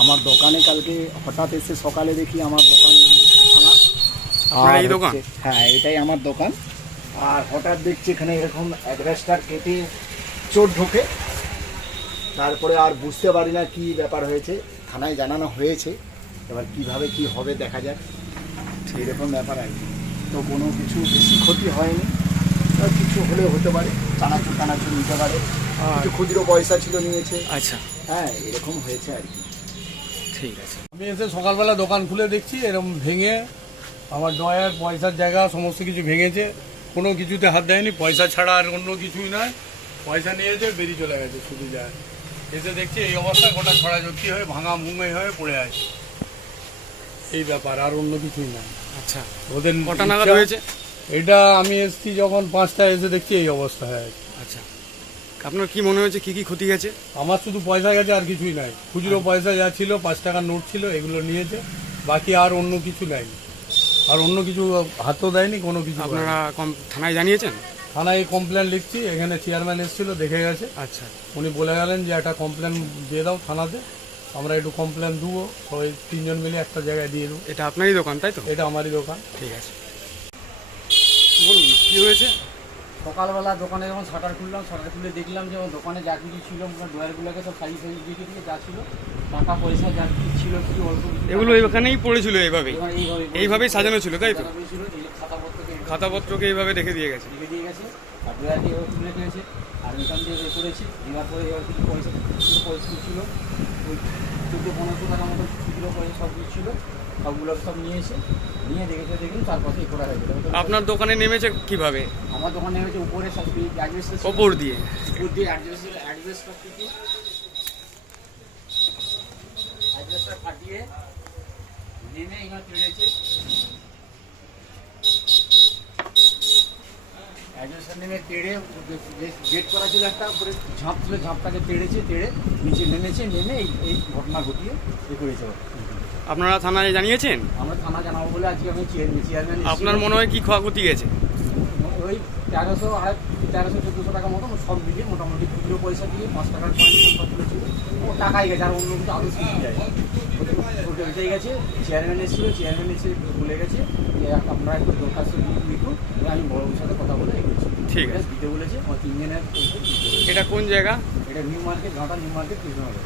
আমার দোকানে কালকে হঠাৎ এসে সকালে দেখি আমার দোকান ভাঙা। আপনার এই দোকান? হ্যাঁ এটাই আমার দোকান। আর হঠাৎ দেখছি এখানে এরকম অ্যাডভেস্টার কেটে চোর ঢোকে। তারপরে আর বুঝতে পারি না কি ব্যাপার হয়েছে। থানায় জানানো হয়েছে। এবার কীভাবে কি হবে দেখা যাক। এরকম ব্যাপার আর কি। তো কোনো কিছু বেশি ক্ষতি হয়নি। কিছু হলেও হতে পারে। চানাচুর টানাচুর নিতে পারে। কিছু খুচরো পয়সা ছিল নিয়েছে। আচ্ছা। হ্যাঁ এরকম হয়েছে আর কি। ঠিক আছে। আমি এসে সকালবেলা দোকান খুলে দেখছি এরকম ভেঙে আমার ডয়ার পয়সার জায়গা সমস্ত কিছু ভেঙেছে। কোনো কিছুতে হাত দেয়নি পয়সা ছাড়া আর অন্য কিছুই নয়। পয়সা নিয়েছে বেরিয়ে চলে গেছে শুধু যায় এসে দেখছি এই অবস্থা গোটা ছড়াছড়ি হয়ে ভাঙা মুঙ্গই হয়ে পড়ে আছে। এই ব্যাপার আর অন্য কিছুই নয়। আচ্ছা। ওদের কটা নাগাদ হয়েছে? এটা আমি এসছি যখন পাঁচটায় এসে দেখছি এই অবস্থা হয়ে আছে। আচ্ছা। আপনার কি মনে হয়েছে? কি কি ক্ষতি গেছে? আমার শুধু পয়সা গেছে আর কিছুই নাই। খুচরো পয়সা যা ছিল পাঁচ টাকার নোট ছিল এগুলো নিয়েছে। বাকি আর অন্য কিছু নাই। আর অন্য কিছু হাতও দেয়নি কোনো কিছু আপনারা কম- থানায় জানিয়েছেন? থানায় কমপ্লেন লিখছি এখানে চেয়ারম্যান এসেছিল দেখে গেছে। আচ্ছা। উনি বলে গেলেন যে একটা কমপ্লেন দিয়ে দাও থানাতে। আমরা একটু কমপ্লেন দেবো সবাই তিনজন মিলে একটা জায়গায় দিয়ে দেবো। এটা আপনারই দোকান তাই তো? এটা আমারই দোকান। ঠিক আছে। বলুন কি হয়েছে? সকালবেলা দোকানে যখন শাটার খুললাম শাটার খুলে দেখলাম যে আমার দোকানে যা কিছু ছিল ডয়ারগুলোকে সব সাইজ সাইজ দিকে দিকে যা ছিল টাকা পয়সা যা কিছু ছিল কি অল্প এগুলো টাকা। এখানেই পড়েছিল এইভাবে এইভাবেই সাজানো ছিল, তাই তো? খাতাপত্রকে এইভাবে রেখে দিয়ে গেছে। লিখে দিয়ে গেছে আর ডয়ারকে এভাবে তুলে দিয়েছে আর এখান দিয়ে এ করেছি দেওয়ার পরে এবার কিছু পয়সা কিছু পয়সা ছিল ওই চোদ্দ পনেরোশো টাকার মতো খুচরো পয়সা সব কিছু ছিল সবগুলো সব নিয়ে এসে নিয়ে দেখেছে দেখুন তার পাশে করা হয়েছিল আপনার দোকানে নেমেছে কীভাবে? আমার দোকানে হচ্ছে উপরে সব অ্যাডভেস্টার ওপর দিয়ে? উপর দিয়ে অ্যাডভেস্টার অ্যাডভেস্টার থেকে অ্যাডভেস্টার ফাটিয়ে নেমে এখানে চলেছে অ্যাডভেস্টার নেমে তেড়ে গেট করা ছিল একটা উপরে ঝাঁপ ছিল ঝাঁপটাকে তেড়েছে তেড়ে নিচে নেমেছে নেমে এই এই ঘটনা ঘটিয়ে এ করেছে। আপনারা থানায় জানিয়েছেন? আমরা থানা জানাব বলে আজকে আমি চেয়ারম্যান আপনার মনে হয় কি ক্ষয়ক্ষতি গেছে? ওই তেরোশো আড়াই তেরোশো চোদ্দোশো টাকা মতো সব মিলিয়ে মোটামুটি খুচরো পয়সা দিয়ে পাঁচ টাকার পয়েন্ট ও টাকাই গেছে আর অন্য কিছু আদৌ কিছু যায় ওটাই গেছে চেয়ারম্যান এসেছিল চেয়ারম্যান এসে বলে গেছে যে আপনারা একটু দরখাস্ত লিখুন আমি বড়োর সাথে কথা বলে এগোচ্ছি ঠিক আছে। দিতে বলেছে। আমার তিনজনের এটা কোন জায়গা? এটা নিউ মার্কেট ঘাটা নিউ মার্কেট কৃষ্ণনগর।